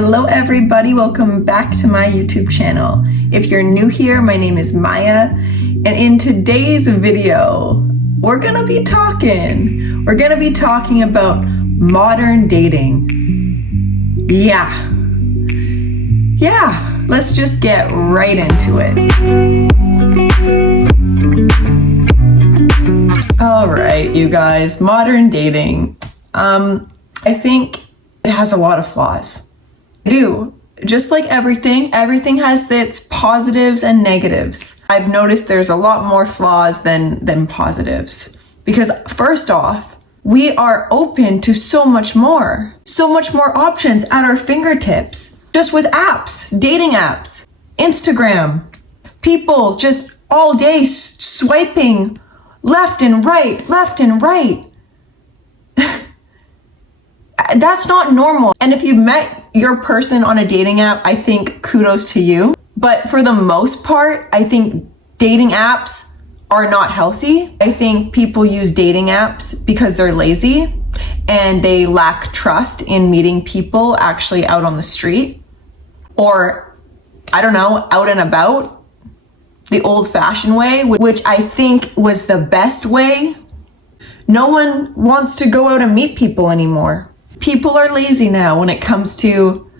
Hello everybody, welcome back to my YouTube channel. If you're new here, my name is Maya, and in today's video, we're gonna be talking about modern dating. Yeah, let's just get right into it. All right, you guys, modern dating. I think it has a lot of flaws. Just like everything has its positives and negatives. I've noticed there's a lot more flaws than positives. Because first off, we are open to so much more options at our fingertips. Just with apps, dating apps, Instagram, people just all day swiping left and right. That's not normal. And if you've met your person on a dating app, I think kudos to you. But for the most part, I think dating apps are not healthy. I think people use dating apps because they're lazy and they lack trust in meeting people actually out on the street or, I don't know, out and about the old-fashioned way, which I think was the best way. No one wants to go out and meet people anymore. People are lazy now when it comes to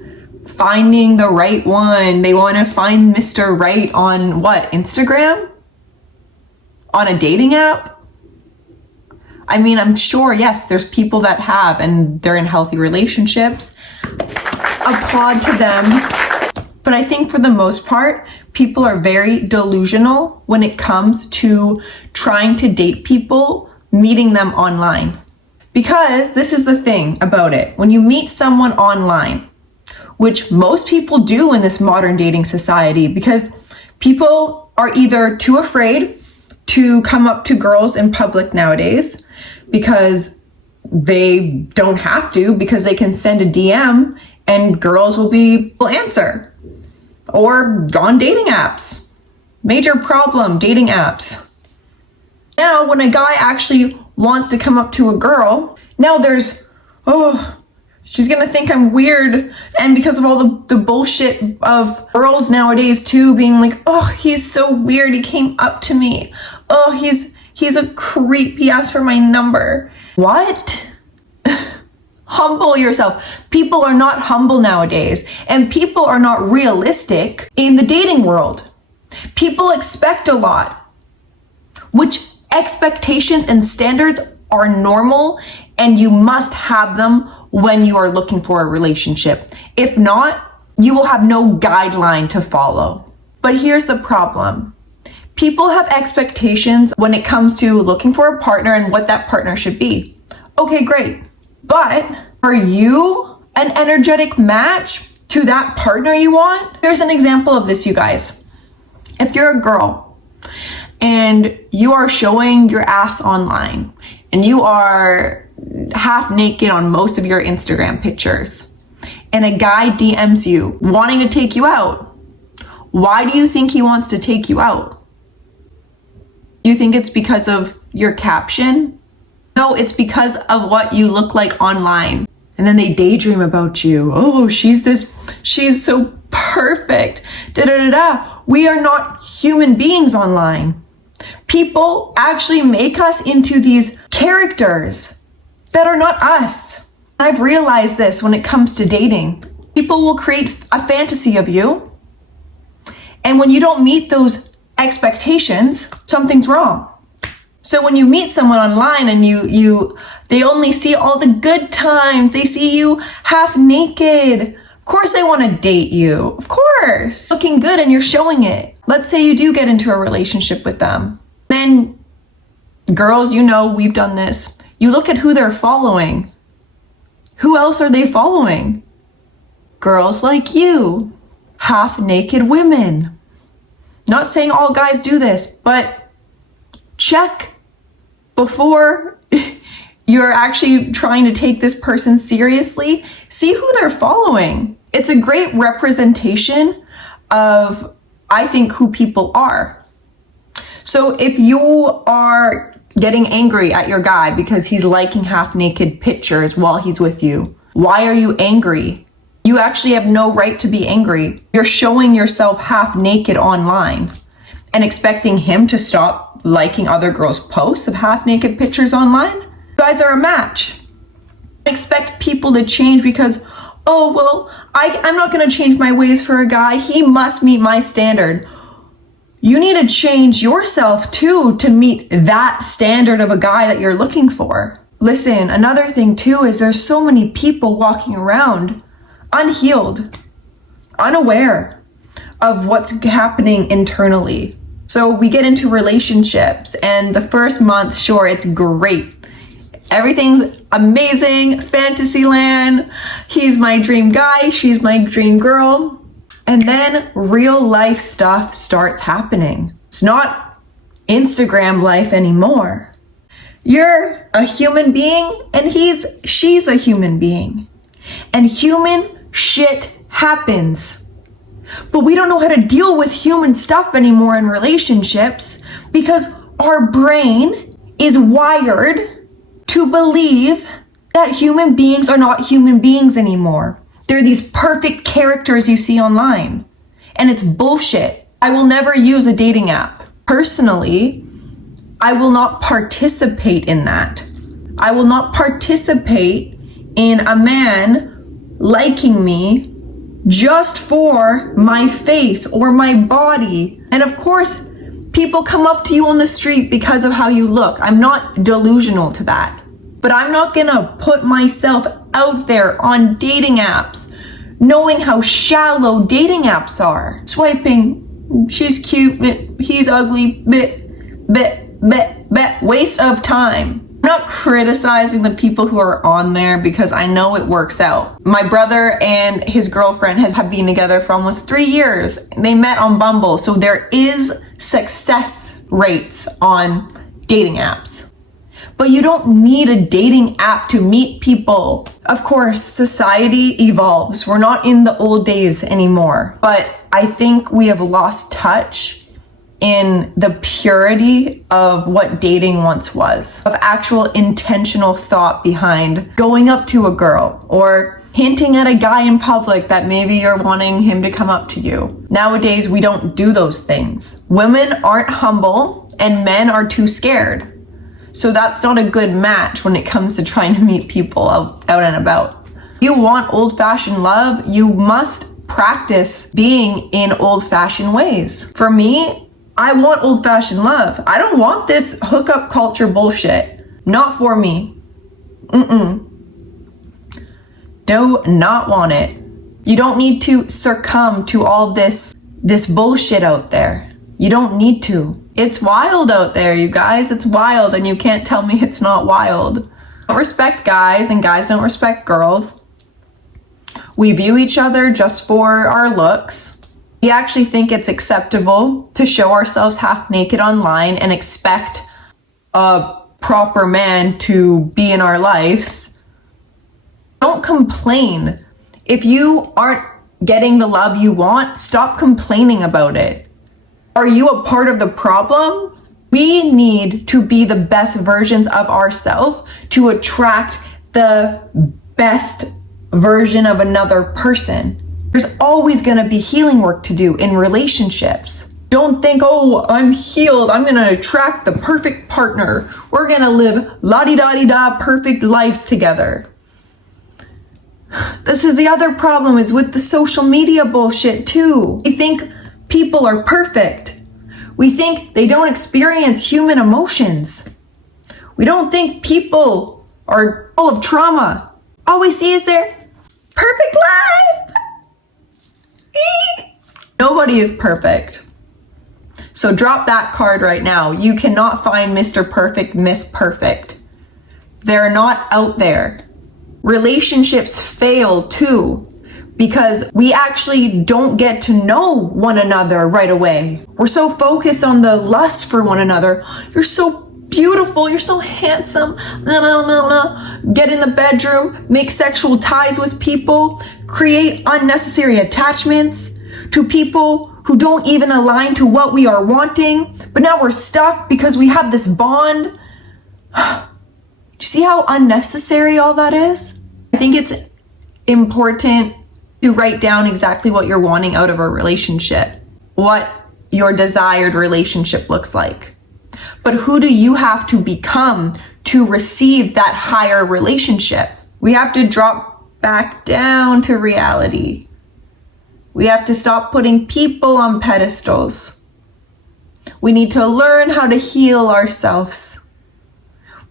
finding the right one. They want to find Mr. Right on what? Instagram? On a dating app? I mean, I'm sure, yes, there's people that have and they're in healthy relationships. Applaud to them. But I think for the most part, people are very delusional when it comes to trying to date people, meeting them online. Because this is the thing about it. When you meet someone online, which most people do in this modern dating society, because people are either too afraid to come up to girls in public nowadays because they don't have to, because they can send a DM and girls will answer. Or on dating apps. Major problem, dating apps. Now, when a guy actually wants to come up to a girl, now there's, she's gonna think I'm weird. And because of all the bullshit of girls nowadays too, being like, oh, he's so weird, he came up to me. Oh, he's a creep, he asked for my number. What? Humble yourself. People are not humble nowadays, and people are not realistic in the dating world. People expect a lot, which expectations and standards are normal, and you must have them when you are looking for a relationship. If not, you will have no guideline to follow. But here's the problem. People have expectations when it comes to looking for a partner and what that partner should be. Okay, great. But are you an energetic match to that partner you want? Here's an example of this, you guys. If you're a girl and you are showing your ass online and you are half naked on most of your Instagram pictures and a guy DMs you wanting to take you out, why do you think he wants to take you out? You think it's because of your caption? No, it's because of what you look like online. And then they daydream about you. Oh, she's so perfect. We are not human beings online. People actually make us into these characters that are not us. I've realized this when it comes to dating. People will create a fantasy of you. And when you don't meet those expectations, something's wrong. So when you meet someone online and they only see all the good times, they see you half naked. Of course they want to date you. Of course. Looking good and you're showing it. Let's say you do get into a relationship with them. Then girls, we've done this. You look at who they're following. Who else are they following? Girls like you. Half naked women. Not saying all guys do this, but check before you're actually trying to take this person seriously. See who they're following. It's a great representation of, I think, who people are. So if you are getting angry at your guy because he's liking half naked pictures while he's with you, why are you angry? You actually have no right to be angry. You're showing yourself half naked online and expecting him to stop liking other girls' posts of half naked pictures online. You guys are a match. Expect people to change because, oh, well, I'm not going to change my ways for a guy. He must meet my standard. You need to change yourself too to meet that standard of a guy that you're looking for. Listen, another thing too is there's so many people walking around unhealed, unaware of what's happening internally. So we get into relationships and the first month, sure, it's great. Everything's amazing, fantasy land. He's my dream guy, she's my dream girl. And then real life stuff starts happening. It's not Instagram life anymore. You're a human being and she's a human being. And human shit happens. But we don't know how to deal with human stuff anymore in relationships because our brain is wired to believe that human beings are not human beings anymore. They're these perfect characters you see online. And it's bullshit. I will never use a dating app. Personally, I will not participate in that. I will not participate in a man liking me just for my face or my body. And of course, people come up to you on the street because of how you look. I'm not delusional to that. But I'm not gonna put myself out there on dating apps, knowing how shallow dating apps are. Swiping, she's cute, he's ugly, waste of time. I'm not criticizing the people who are on there because I know it works out. My brother and his girlfriend have been together for almost 3 years. They met on Bumble, so there is success rates on dating apps. But you don't need a dating app to meet people. Of course, society evolves. We're not in the old days anymore. But I think we have lost touch in the purity of what dating once was, of actual intentional thought behind going up to a girl or hinting at a guy in public that maybe you're wanting him to come up to you. Nowadays, we don't do those things. Women aren't humble and men are too scared. So that's not a good match when it comes to trying to meet people out and about. If you want old-fashioned love, you must practice being in old-fashioned ways. For me, I want old-fashioned love. I don't want this hookup culture bullshit. Not for me. Do not want it. You don't need to succumb to all this bullshit out there. You don't need to. It's wild out there, you guys. It's wild, and you can't tell me it's not wild. Don't respect guys, and guys don't respect girls. We view each other just for our looks. We actually think it's acceptable to show ourselves half naked online and expect a proper man to be in our lives. Don't complain. If you aren't getting the love you want, stop complaining about it. Are you a part of the problem? We need to be the best versions of ourselves to attract the best version of another person. There's always going to be healing work to do in relationships. Don't think, oh, I'm healed, I'm going to attract the perfect partner. We're going to live la-di-da-di-da perfect lives together. This is the other problem, is with the social media bullshit too. We think people are perfect. We think they don't experience human emotions. We don't think people are full of trauma. All we see is their perfect life. Nobody is perfect. So drop that card right now. You cannot find Mr. Perfect, Miss Perfect. They're not out there. Relationships fail too, because we actually don't get to know one another right away. We're so focused on the lust for one another. You're so beautiful, you're so handsome. Get in the bedroom, make sexual ties with people, create unnecessary attachments to people who don't even align to what we are wanting. But now we're stuck because we have this bond. Do you see how unnecessary all that is? I think it's important to write down exactly what you're wanting out of a relationship, what your desired relationship looks like. But who do you have to become to receive that higher relationship? We have to drop back down to reality. We have to stop putting people on pedestals. We need to learn how to heal ourselves.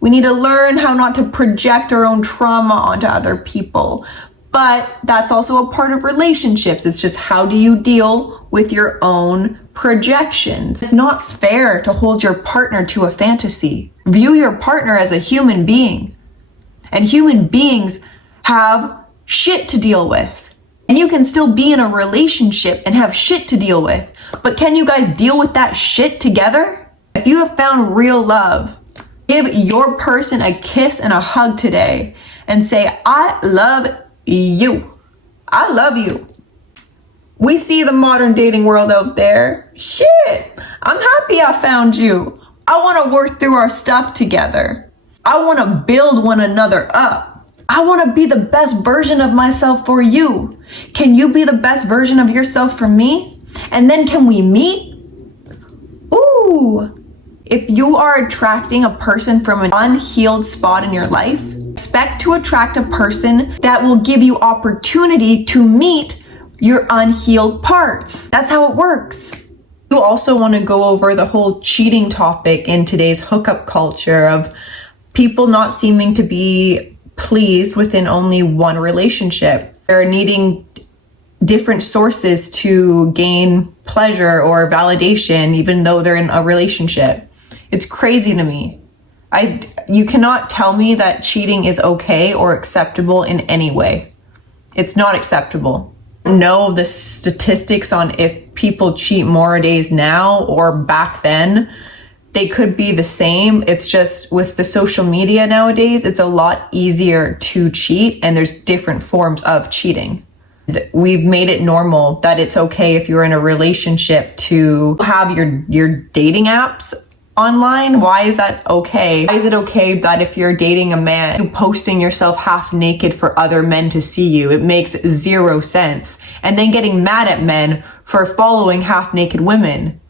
We need to learn how not to project our own trauma onto other people. But that's also a part of relationships. It's just, how do you deal with your own projections? It's not fair to hold your partner to a fantasy. View your partner as a human being. And human beings have shit to deal with. And you can still be in a relationship and have shit to deal with. But can you guys deal with that shit together? If you have found real love, give your person a kiss and a hug today and say, I love you. I love you. We see the modern dating world out there. Shit, I'm happy I found you. I want to work through our stuff together. I want to build one another up. I want to be the best version of myself for you. Can you be the best version of yourself for me? And then can we meet? Ooh. If you are attracting a person from an unhealed spot in your life, expect to attract a person that will give you opportunity to meet your unhealed parts. That's how it works. You also want to go over the whole cheating topic in today's hookup culture of people not seeming to be pleased within only one relationship. They're needing different sources to gain pleasure or validation, even though they're in a relationship. It's crazy to me. You cannot tell me that cheating is okay or acceptable in any way. It's not acceptable. Know the statistics on if people cheat more days now or back then. They could be the same. It's just with the social media nowadays, it's a lot easier to cheat, and there's different forms of cheating. We've made it normal that it's okay if you're in a relationship to have your dating apps online. Why is that okay? Why is it okay that if you're dating a man, you posting yourself half naked for other men to see you? It makes zero sense. And then getting mad at men for following half naked women.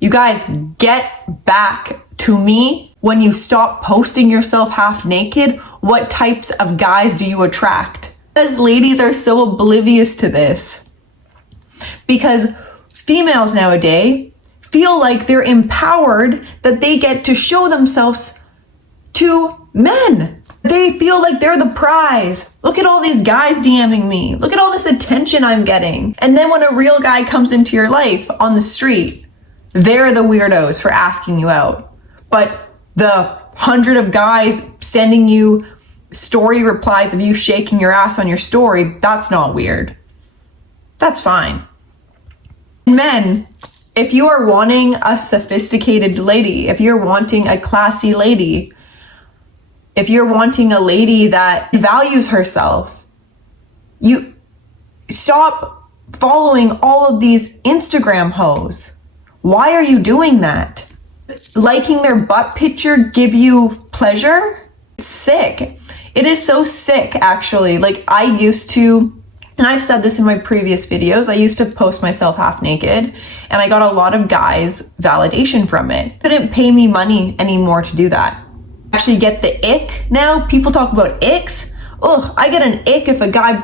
You guys, get back to me. When you stop posting yourself half naked, what types of guys do you attract? Because ladies are so oblivious to this. Because females nowadays feel like they're empowered, that they get to show themselves to men. They feel like they're the prize. Look at all these guys DMing me. Look at all this attention I'm getting. And then when a real guy comes into your life on the street, they're the weirdos for asking you out. But the 100 of guys sending you story replies of you shaking your ass on your story, that's not weird. That's fine. Men, if you are wanting a sophisticated lady, if you're wanting a classy lady, if you're wanting a lady that values herself, you stop following all of these Instagram hoes. Why are you doing that? Liking their butt picture give you pleasure? It's sick. It is so sick, actually. Like, I used to, and I've said this in my previous videos, I used to post myself half naked, and I got a lot of guys validation from it. Couldn't pay me money anymore to do that. Actually get the ick now. People talk about icks. Oh, I get an ick if a guy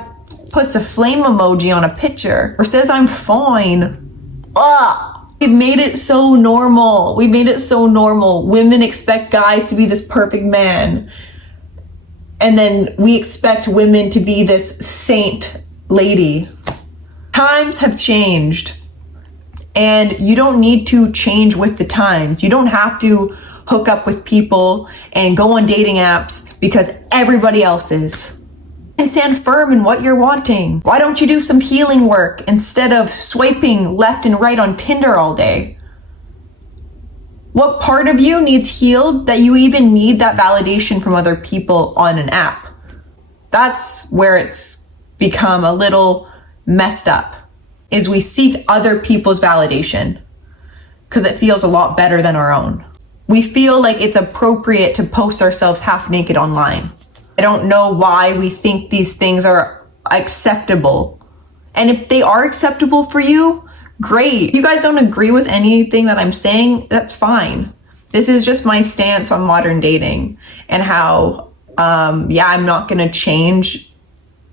puts a flame emoji on a picture or says I'm fine. Ugh. We've made it so normal. We made it so normal. Women expect guys to be this perfect man. And then we expect women to be this saint lady. Times have changed. And you don't need to change with the times. You don't have to hook up with people and go on dating apps because everybody else is. And stand firm in what you're wanting. Why don't you do some healing work instead of swiping left and right on Tinder all day? What part of you needs healed that you even need that validation from other people on an app? That's where it's become a little messed up, is we seek other people's validation because it feels a lot better than our own. We feel like it's appropriate to post ourselves half naked online. I don't know why we think these things are acceptable. And if they are acceptable for you, great. If you guys don't agree with anything that I'm saying, that's fine. This is just my stance on modern dating and how, I'm not gonna change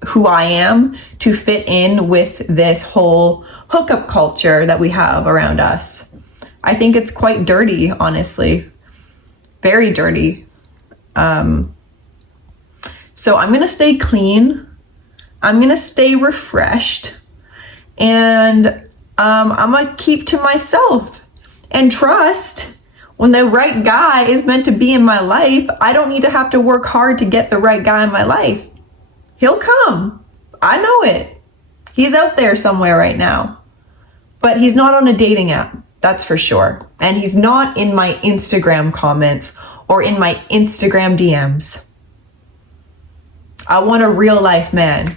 who I am to fit in with this whole hookup culture that we have around us. I think it's quite dirty, honestly. Very dirty. So I'm gonna stay clean. I'm gonna stay refreshed. And I'm gonna keep to myself and trust when the right guy is meant to be in my life. I don't need to have to work hard to get the right guy in my life. He'll come. I know it. He's out there somewhere right now. But he's not on a dating app, that's for sure. And he's not in my Instagram comments or in my Instagram DMs. I want a real life man,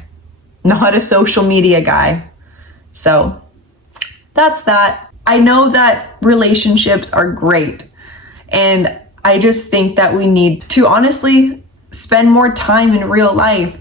not a social media guy. So that's that. I know that relationships are great. And I just think that we need to honestly spend more time in real life,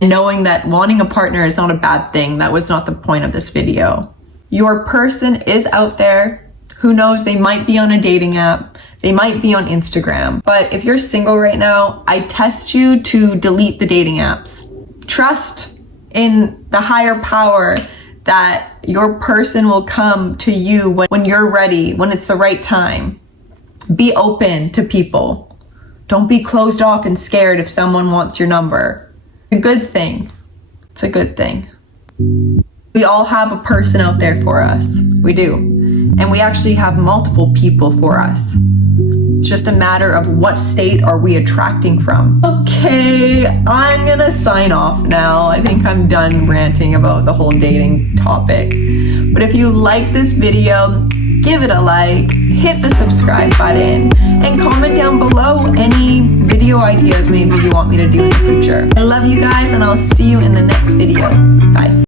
knowing that wanting a partner is not a bad thing. That was not the point of this video. Your person is out there. Who knows? They might be on a dating app. They might be on Instagram. But if you're single right now, I test you to delete the dating apps. Trust in the higher power that your person will come to you when you're ready, when it's the right time. Be open to people. Don't be closed off and scared if someone wants your number. It's a good thing. It's a good thing. We all have a person out there for us. We do. And we actually have multiple people for us. It's just a matter of what state are we attracting from. Okay, I'm gonna sign off now. I think I'm done ranting about the whole dating topic. But if you like this video, give it a like, hit the subscribe button, and comment down below any video ideas maybe you want me to do in the future. I love you guys, and I'll see you in the next video. Bye.